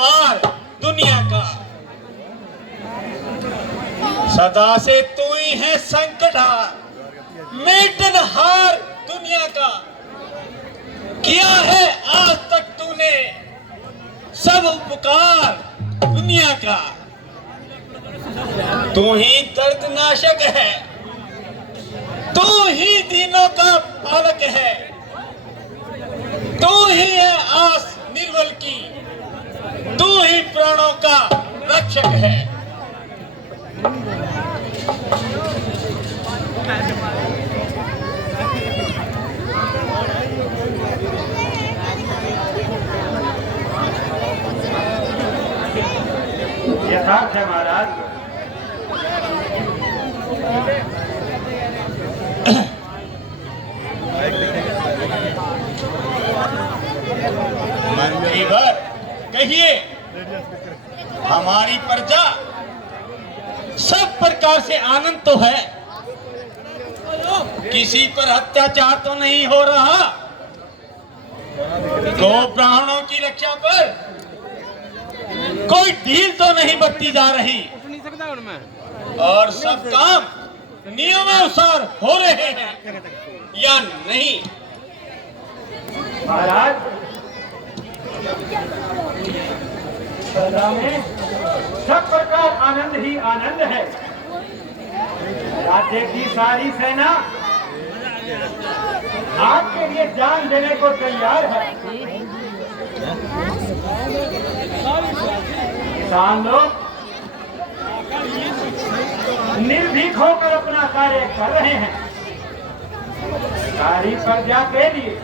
सवार दुनिया का। सदा से तू ही है संकटहार, मेटनहार दुनिया का। किया है आज तक तूने सब उपकार दुनिया का। तू ही दर्दनाशक है, तू ही दीनों का पालक है, तू ही है आस निर्बल की, तू ही प्राणों का रक्षक है। यथार्थ है महाराज। मंत्रीवर कहिए, हमारी प्रजा सब प्रकार से आनंद तो है, किसी पर अत्याचार तो नहीं हो रहा, गो ब्राह्मणों की रक्षा पर कोई ढील तो नहीं बरती जा रही, और सब काम नियमानुसार हो रहे हैं या नहीं? महाराज, प्रजा में सब प्रकार आनंद ही आनंद है। राज्य की सारी सेना आपके लिए जान देने को तैयार है। किसान लोग निर्भीक होकर अपना कार्य कर रहे हैं। सारी प्रजा के लिए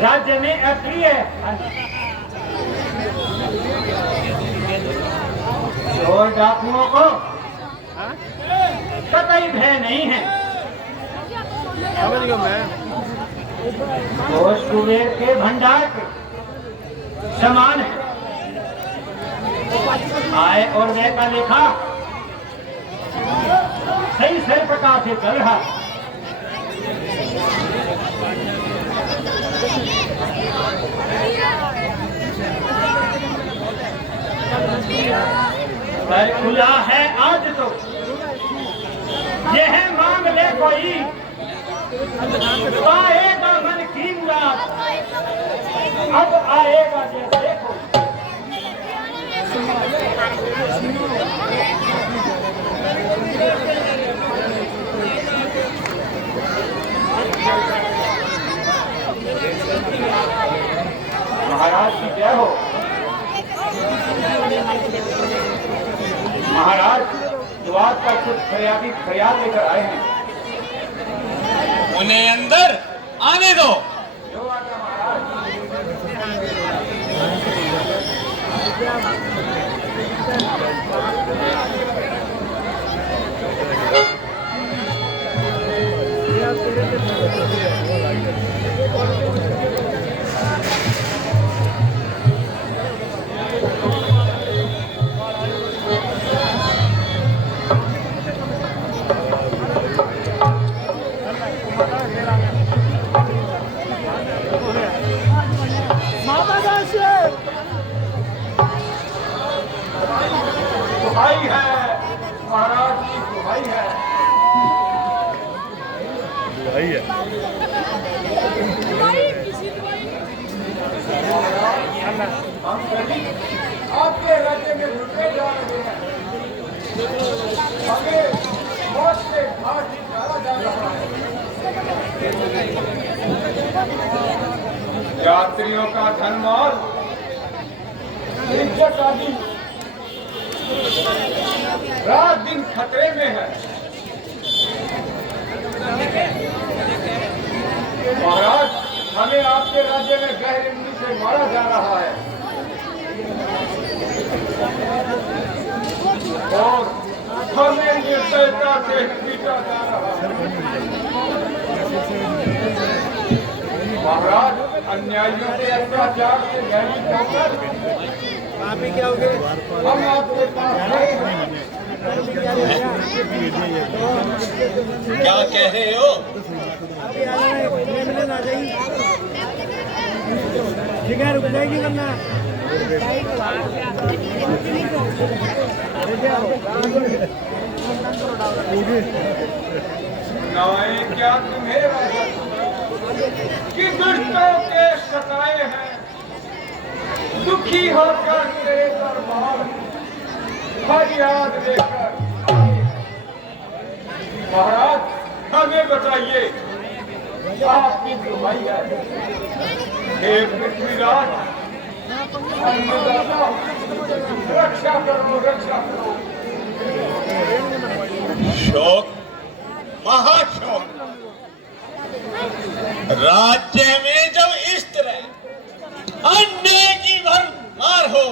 राज्य में अप्रिय चोर डाकुओं को कतई भय नहीं है। घोष कुबेर के भंडार के समान है। आय और व्यय का लेखा सही सही प्रकार से चल रहा। पर खुला है आज तो, यह मांग ले कोई, पाएगा मन की मुराद, अब आएगा जैसे कोई। महाराज की जय हो। महाराज द्वार पर कुछ फरियादी फरियाद लेकर आए हैं। उन्हें अंदर आने दो। जो आज्ञा महाराज। दुहाई है महाराज की, दुहाई है। दुहाई है। हम सभी आपके राज्य में लुटे जा रहे हैं। हमें मौत से घाट ही डाला जा रहा है। यात्रियों का धनमाल, इज्जत आदि रात दिन खतरे में है। महाराज, हमें आपके राज्य में गहरी से मारा जा रहा है और हमें निर्दयता से पीटा जा रहा है। महाराज, अन्यायियों के अत्याचार से भयभीत होकर क्या हो गए? हम आपके पास आए हैं। क्या कह रहे हो? ठीक है, रुक जाएगी वरना सुनाए क्या तुम्हें कि दुष्टों के सताए हैं, दुखी होकर तेरे दरबार फरियाद लेकर आए। महाराज हमें बताइए, आपकी दुहाई है, हे पृथ्वीराज, अन्नदाता, रक्षा करो, रक्षा करो। शोक, महाशोक। राज्य में जब इस तरह अन्याय की भरमार हो,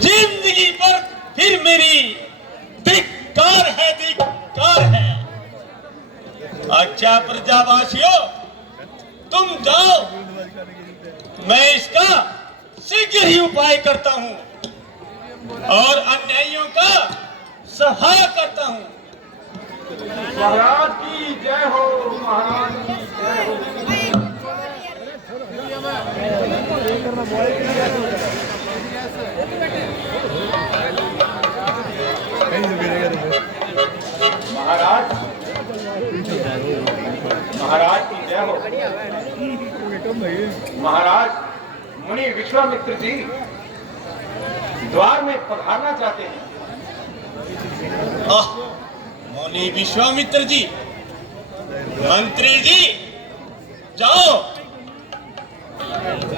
जिंदगी पर फिर मेरी धिक्कार है, धिक्कार है। अच्छा प्रजावासियों, तुम जाओ, मैं इसका शीघ्र ही उपाय करता हूं और अन्यायियों का सहाय करता हूं। महाराज की जय हो, महाराज की जय हो। महाराज, महाराज की जय हो। महाराज, मुनि विश्वामित्र जी द्वार में पधारना चाहते हैं। मुनि विश्वामित्र जी, मंत्री जी, जाओ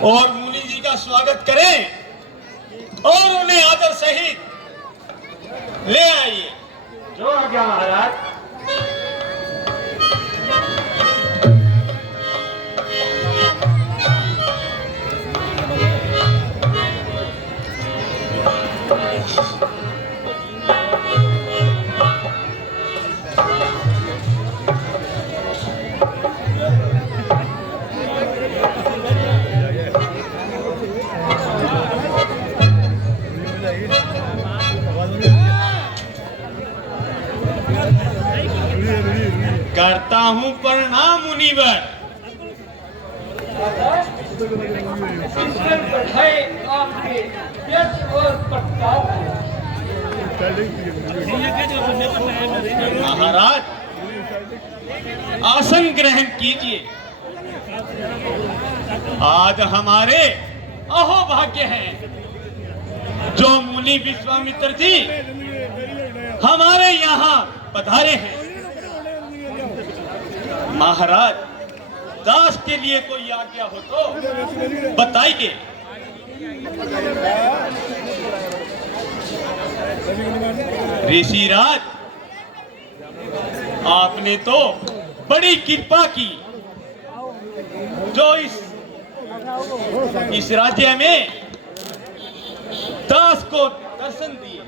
और मुनि जी का स्वागत करें और उन्हें आदर सहित ले आइए। जो आज्ञा महाराज। करता हूं प्रणाम मुनिवर। आपके यश और प्रताप। महाराज, आसन ग्रहण कीजिए। आज हमारे अहोभाग्य है जो मुनि विश्वामित्र जी हमारे यहाँ पधारे हैं। महाराज, दास के लिए कोई आज्ञा हो तो बताइए। ऋषिराज, आपने तो बड़ी कृपा की जो इस राज्य में दास को दर्शन दिए,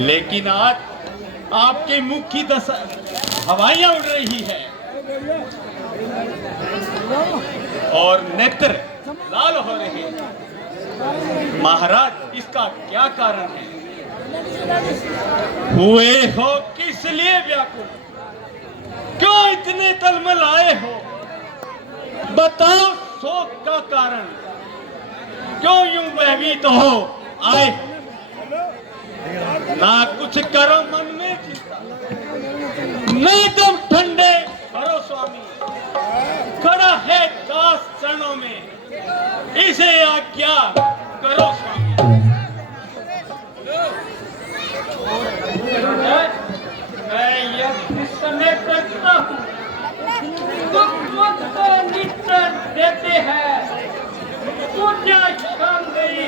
लेकिन आज आपके मुख की हवाइयां उड़ रही है और नेत्र लाल हो रहे हैं। महाराज, इसका क्या कारण है? हुए हो किस लिए व्याकुल? क्यों इतने तलमलाए हो? बताओ शोक का कारण। क्यों यूं भयभीत हो आए? ना कुछ करो मन में चिंता, न तुम ठंडे भरो स्वामी। खड़ा है दास चरणों में, इसे आज्ञा करो स्वामी। मैं यह समय करता हूँ, दुख मुझको नित्य देते हैं। पूजा शाम गई,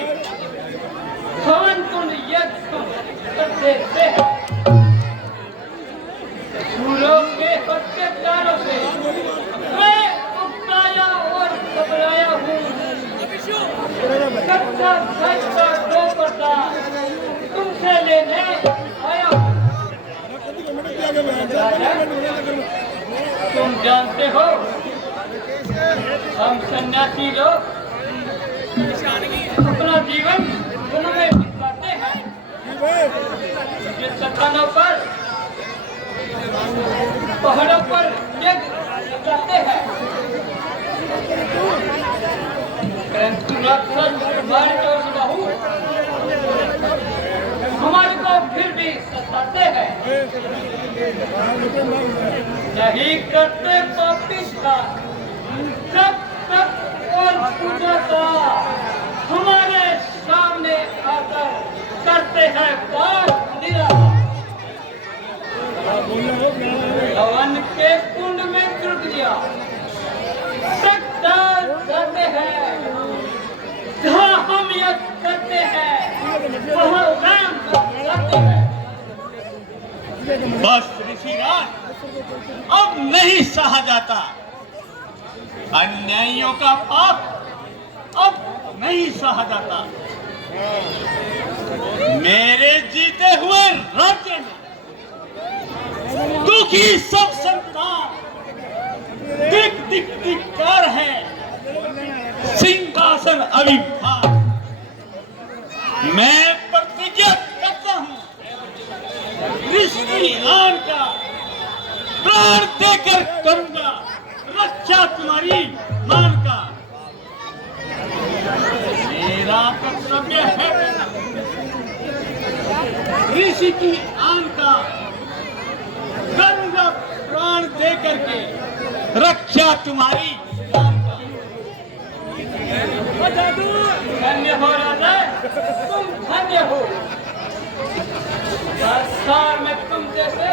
हवन तुम यज्ञ कर देते हैं। सूरों के अत्याचारों से मैं उकताया और घबराया हूँ। सच्चा सच्चा दो पर्दा तुमसे लेने आया हूँ। तुम जानते हो, हम सन्यासी लोग अपना जीवन वन में बिताते हैं। ये चट्टानों पर, पहाड़ों पर यज्ञ चाहते हैं, परंतु राक्षस हमारे चोर से बाहु हमारे को फिर भी सताते हैं। नहीं करते पापिष्ठा जब तक और पूजा का हमारे सामने आकर करते हैं पाप निराहा। हवन के कुंड में त्रुटियां डाल जाते हैं, जहाँ हम यज्ञ करते हैं वहाँ राम करते हैं। बस ऋषिराज, अब नहीं सहा जाता। अन्यायियों का पाप अब नहीं सहा जाता। मेरे जीते हुए राज्य में दुखी सब संतान दिक दिक दिक्कार है, सिंहासन अभिभार। मैं प्रतिज्ञा करता हूँ ऋषि आन का प्राण देकर करूंगा रक्षा तुम्हारी मान का। मेरा कर्तव्य है ऋषि की आन का करूंगा प्राण दे करके रक्षा तुम्हारी मान का। धन्य हो राजा, तुम धन्य हो। संसार में तुम जैसे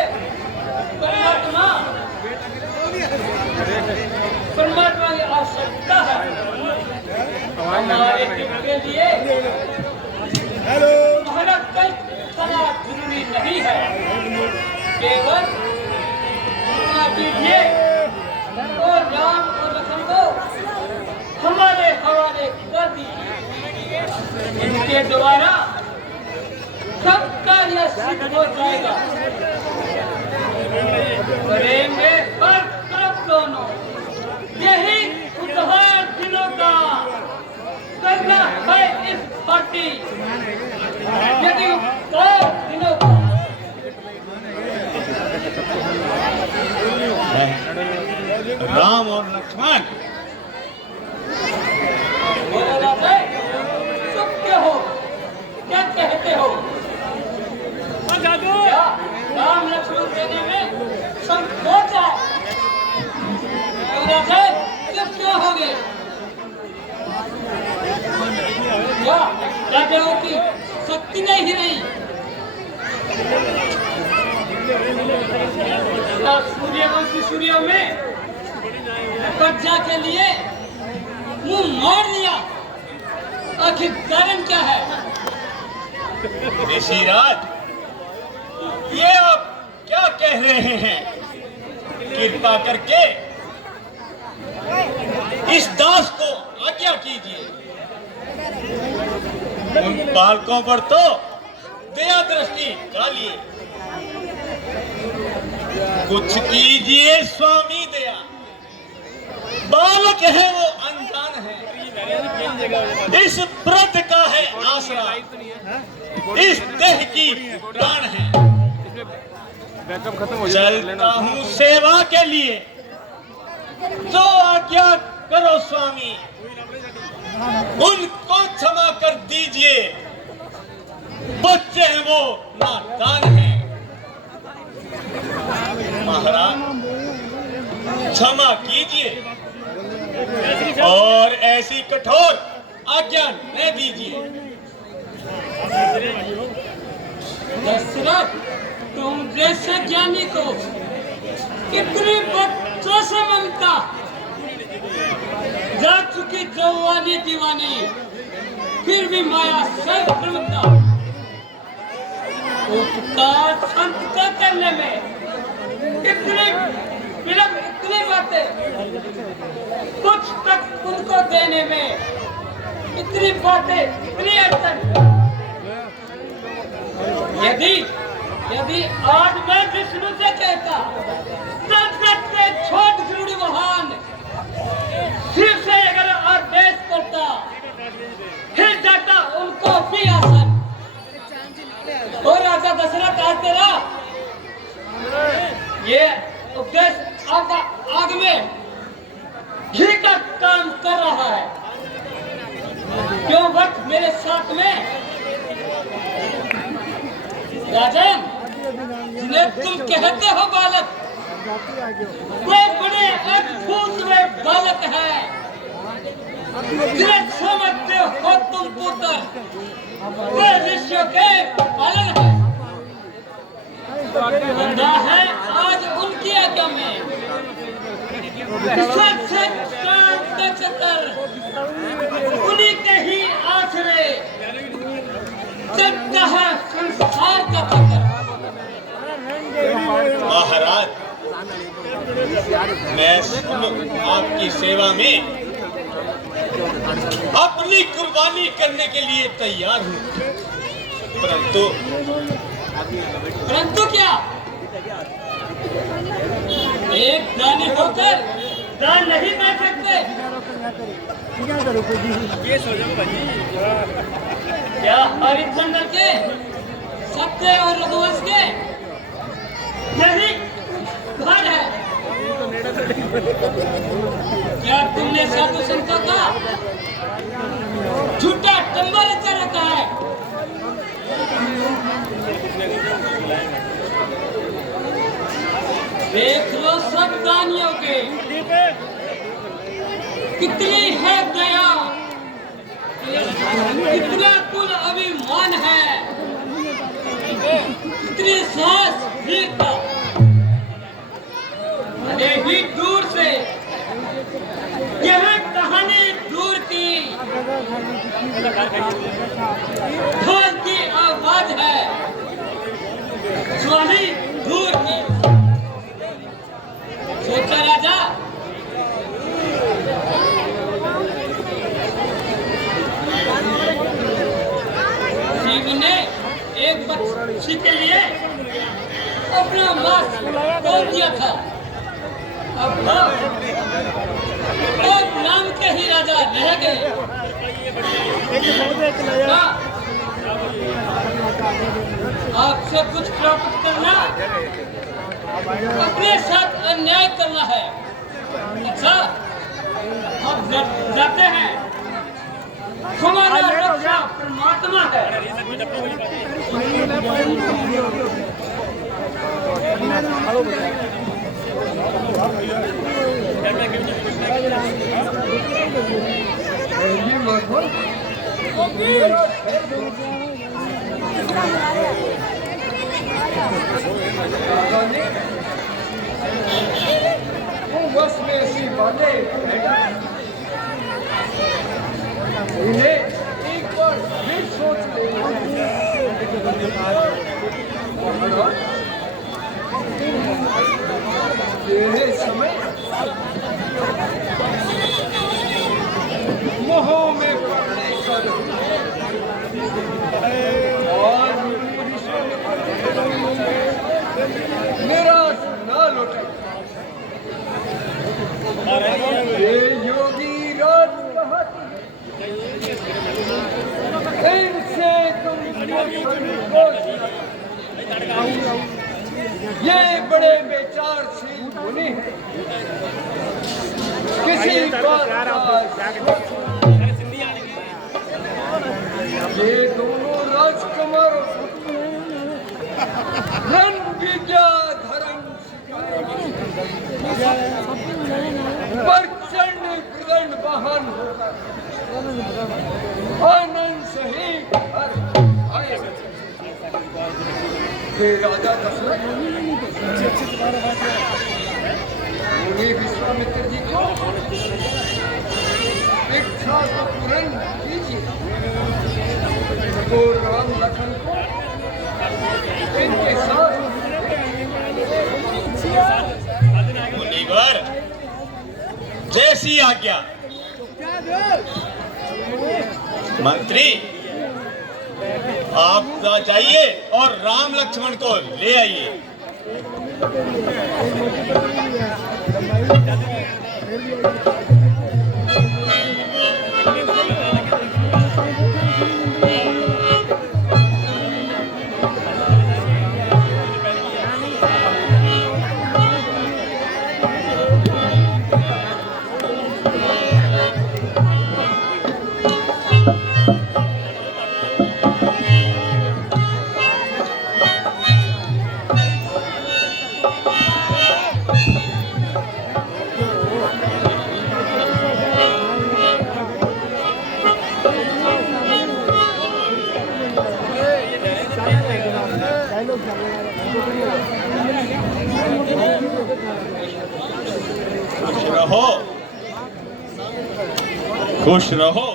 परमात्मा की आवश्यकता है। हमारे हित के लिए तुम्हारा कई सलाह जरूरी नहीं है, केवल इतना कीजिए और राम और लखन को हमारे हवाले कर दीजिए। इनके द्वारा सब कार्य सिद्ध हो जाएगा। करेंगे हर तरफ दोनों, यही उद्धार दिलों का करना है इस पार्टी। यदि दो दिनों का राम और लक्ष्मण चुप क्यों हो? क्या कहते हो? क्या राम लक्ष्मण देने में संकोच है? चुप क्यों हो गए? क्या राजाओं की शक्ति नहीं रही? सूर्यवंशी सूर्यों में कब्जा के लिए मुंह मोड़ लिया, आखिर कारण क्या है? ऋषिराज, ये आप क्या कह रहे हैं? कृपा करके इस दास को आज्ञा कीजिए। उन बालकों पर तो दया दृष्टि डालिए। कुछ कीजिए स्वामी दया। बालक है वो अनजान है, इस व्रत का है आसरा, इस देह की प्राण है। चलता हूँ सेवा के लिए, जो आज्ञा करो स्वामी। उनको क्षमा कर दीजिए, बच्चे हैं वो नादान हैं। महाराज क्षमा कीजिए और ऐसी कठोर आज्ञा न दीजिए। दशरथ, तुम जैसे ज्ञानी को कितनी बच्चों से ममता, जा चुकी जवानी दीवानी, फिर भी माया सब प्रमता। उपकार संत को करने में इतनी विलंब, इतनी बातें, कुछ तक उनको देने में इतनी बातें, इतनी अड़चन। यदि आज मैं विष्णु से कहता से छोट गुरु महान शिव से अगर आदेश करता, फिर जाता उनको भी आसन। और राजा दशरथ आज तेरा ये उपदेश आपका आग में राजन, जिन्हें तुम कहते हो बालक, वे बड़े अद्भुत वे बालक है, जिन्हें समझते हो तुम पुत्र, वे ऋषियों के पालन है। बंदा है आज उनकी आज्ञा में, सच सच नक्षत्र उन्हीं के ही आश्रय चलता है संसार का पत्थर। महाराज, मैं आपकी सेवा में अपनी कुर्बानी करने के लिए तैयार हूँ, परंतु क्या एक दानी होकर दान नहीं कर सकते? क्या हरिश्चंद्र के, सत्य और रघुवंश के यही घर है? क्या तुमने साधु संतों का झूठा टंबा रचा रखा है? देख लो सब दानियों के कितनी है दया, कितना कुल अभिमान है, कितनी साहस वीरता। अरे ही दूर से यह कहानी दूर की ढोल की आवाज है, स्वामी दूर की। सोचा राजा, शिव ने एक पक्षी के लिए अपना मांस तोड़ दिया था। अब नाम के ही राजा रह गए। आपसे कुछ प्राप्त करना अपने साथ अन्याय करना है। अच्छा, हम जाते हैं, हमारा रक्षा परमात्मा है। बस में ऐसी बातें इन्हें एक बार फिर सोच ले समय मोहों में पड़ने कर और निराश ना लौटे। ये योगी रात कहती है, इनसे तुम ये बड़े बेचार से मुनि हैं, किसी बात ये दोनों राजकुमार रन विद्या धर्म प्रचंड कृदंड वाहन आनंद सहित घर आए। राजा दशरथ मुनि विश्वामित्र जी को इच्छा को पूर्ण कीजिए, तो राम लखन को इनके साथ मुनिवर, जैसी आज्ञा। मंत्री, आप जाइए और राम लक्ष्मण को ले आइए। खुश रहो।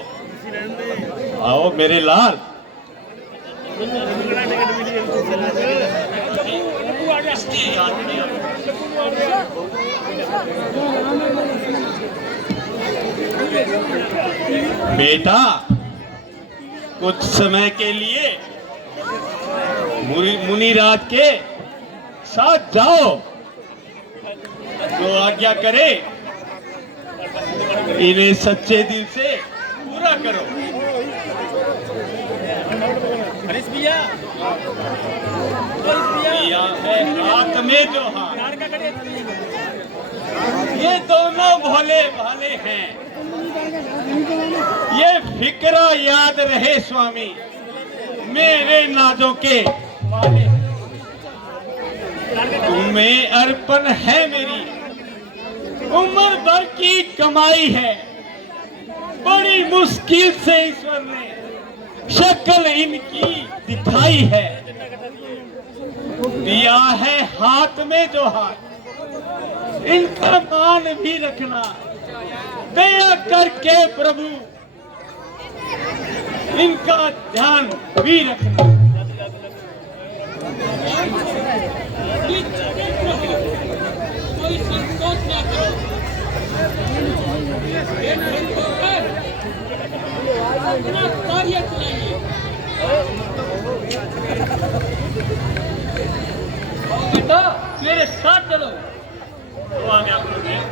आओ मेरे लाल। बेटा, कुछ समय के लिए मुनिराज के साथ जाओ, जो आज्ञा करे इन्हें सच्चे दिल से पूरा करो। दिया है हाथ में जो हाथ, ये दोनों भोले भाले हैं। ये फिक्रा याद रहे स्वामी, मेरे नाजों के वाले। तुम्हें अर्पण है मेरी उम्र भर की कमाई है। बड़ी मुश्किल से ईश्वर ने शक्ल इनकी दिखाई है। दिया है हाथ में जो हाथ, इनका मान भी रखना। दया करके प्रभु इनका ध्यान भी रखना। कोई संकोच ना करो। अपना कार्य चलाइए। बेटा मेरे साथ चलो। तो आगे आप लोग हैं।